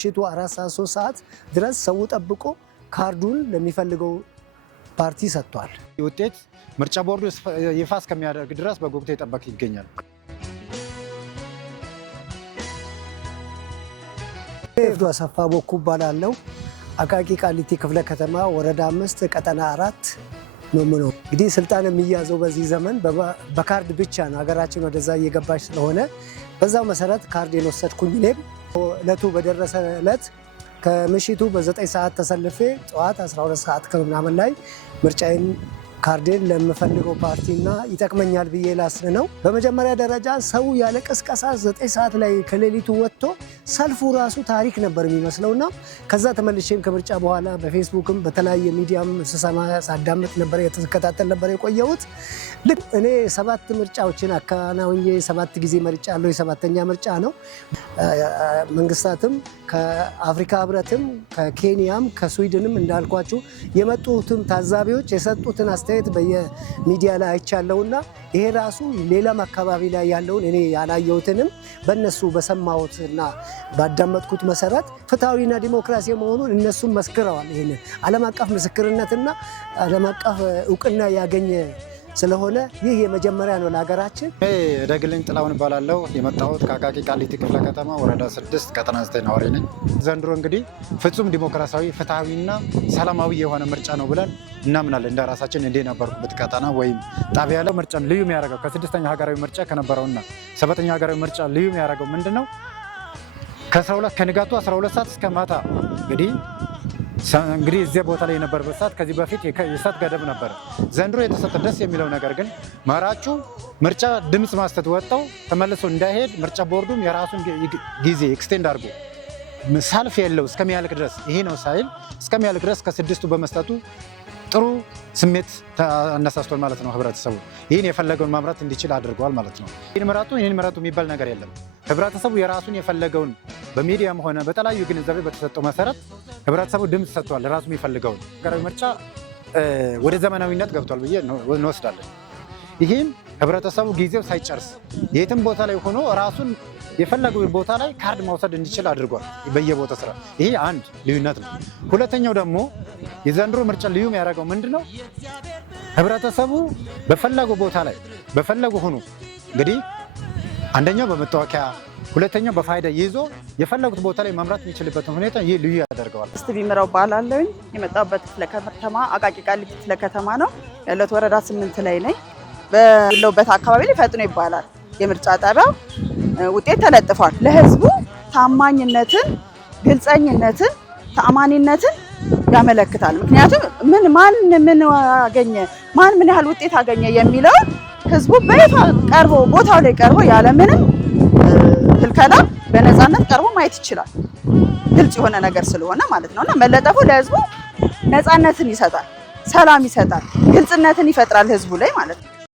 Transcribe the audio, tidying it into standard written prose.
ሽቱ 4 ሰዓት 3 ሰዓት ድረስ ሰው ጠብቆ ካርዱን ለሚፈልገው ፓርቲ ሰጥቷል። ውጤት ምርጫ ቦርዱ ይፋ እስከሚያደርግ ድረስ በጉጉት እየጠበቀ ይገኛል። ኤፍዱ አሰፋ ቦኩ ባላለው አቃቂ ቃሊቲ ክፍለ ከተማ ወረዳ 5 ቀጠና 4 ነው። እንግዲህ ስልጣን የሚያዘው በዚህ ዘመን በካርድ ብቻ ነው። ሀገራችን ወደዛ እየገባች ስለሆነ በዛው መሰረት ካርድ የወሰድኩኝ እኔም እለቱ በደረሰ እለት ከምሽቱ በ9 ሰዓት ተሰልፌ ጠዋት 12 ሰዓት ከምናምን ላይ ምርጫዬን ካርዴን ለምፈልገው ፓርቲና ይጠቅመኛል ብዬ ላስን ነው። በመጀመሪያ ደረጃ ሰው ያለ ቅስቀሳ 9 ሰዓት ላይ ከሌሊቱ ወጥቶ ሰልፉ ራሱ ታሪክ ነበር የሚመስለውና ከዛ ተመልሼም ከምርጫ በኋላ በፌስቡክም በተለያየ ሚዲያም ስሰማ ሳዳምጥ ነበር የተከታተል ነበር የቆየሁት። ልክ እኔ 7 ምርጫዎችን አከናውኜ 7 ጊዜ መርጫለሁ። የ7ኛ ምርጫ ነው። መንግስታትም ከአፍሪካ ህብረትም ከኬንያም ከስዊድንም እንዳልኳችሁ የመጡትም ታዛቢዎች የሰጡትን አስተያየት በየሚዲያ ላይ አይቻለሁና ይሄ ራሱ ሌላም አካባቢ ላይ ያለውን እኔ ያላየሁትንም በእነሱ በሰማሁትና ባዳመጥኩት መሰረት ፍትሐዊና ዲሞክራሲ መሆኑን እነሱም መስክረዋል። ይሄን ዓለም አቀፍ ምስክርነትና ዓለም አቀፍ እውቅና ያገኘ ስለሆነ ይህ የመጀመሪያ ነው ለሀገራችን። ደግልኝ ጥላውን እባላለሁ። የመጣሁት ከአቃቂ ቃሊቲ ክፍለ ከተማ ወረዳ 6 ቀጠና 9 ነዋሪ ነኝ። ዘንድሮ እንግዲህ ፍጹም ዲሞክራሲያዊ ፍትሐዊና ሰላማዊ የሆነ ምርጫ ነው ብለን እናምናለን። እንደ ራሳችን እንደነበርኩበት ቀጠና ወይም ጣቢያ ላይ ምርጫ ልዩ የሚያደርገው ከ6ኛ ሀገራዊ ምርጫ ከነበረውና 7ኛ ሀገራዊ ምርጫ ልዩ የሚያደርገው ምንድነው? ከንጋቱ 12 ሰዓት እስከ ማታ እንግዲህ እዚህ ቦታ ላይ የነበረበት ሰዓት ከዚህ በፊት የሰዓት ገደብ ነበር። ዘንድሮ የተሰጠ ደስ የሚለው ነገር ግን መራጩ ምርጫ ድምፅ ማስተት ወጣው ተመልሶ እንዳይሄድ ምርጫ ቦርዱም የራሱን ጊዜ ኤክስቴንድ አድርጎ ሰልፍ የለው እስከሚያልቅ ድረስ ይሄ ነው ሳይል እስከሚያልቅ ድረስ ከ6ቱ በመስጠቱ ጥሩ ስሜት አነሳስቷል ማለት ነው። ህብረተሰቡ ይህን የፈለገውን ማምራት እንዲችል አድርገዋል ማለት ነው። ይህን ምረጡ የሚባል ነገር የለም። ህብረተሰቡ የራሱን የፈለገውን በሚዲያም ሆነ በተለያዩ ግንዛቤ በተሰጠው መሰረት ህብረተሰቡ ድምፅ ሰጥቷል። ራሱ የሚፈልገውን ሀገራዊ ምርጫ ወደ ዘመናዊነት ገብቷል ብዬ እንወስዳለን። ይህም ህብረተሰቡ ጊዜው ሳይጨርስ የትም ቦታ ላይ ሆኖ ራሱን የፈለገው ቦታ ላይ ካርድ መውሰድ እንዲችል አድርጓል። በየቦታ ስራ ይሄ አንድ ልዩነት ነው። ሁለተኛው ደግሞ የዘንድሮ ምርጫ ልዩ የሚያደርገው ምንድነው? ህብረተሰቡ በፈለገው ቦታ ላይ በፈለገው ሆኖ እንግዲህ አንደኛው በመታወቂያ ሁለተኛው በፋይዳ ይዞ የፈለጉት ቦታ ላይ መምራት የሚችልበትን ሁኔታ ይህ ልዩ ያደርገዋል። እስቲ ቢመራው ባላለኝ የመጣበት ክፍለ ከተማ አቃቂ ቃሊቲ ክፍለ ከተማ ነው ያለሁት። ወረዳ 8 ላይ ነኝ። በለውበት አካባቢ ላይ ፈጥኖ ይባላል የምርጫ ጣቢያው ውጤት ተለጥፏል። ለህዝቡ ታማኝነትን፣ ግልጸኝነትን፣ ተአማኒነትን ያመለክታል። ምክንያቱም ማን ምን አገኘ፣ ማን ምን ያህል ውጤት አገኘ የሚለው ህዝቡ በይፋ ቀርቦ ቦታው ላይ ቀርቦ ያለምንም ክልከላ በነፃነት ቀርቦ ማየት ይችላል። ግልጽ የሆነ ነገር ስለሆነ ማለት ነውና መለጠፉ ለህዝቡ ነፃነትን ይሰጣል፣ ሰላም ይሰጣል፣ ግልጽነትን ይፈጥራል ህዝቡ ላይ ማለት ነው።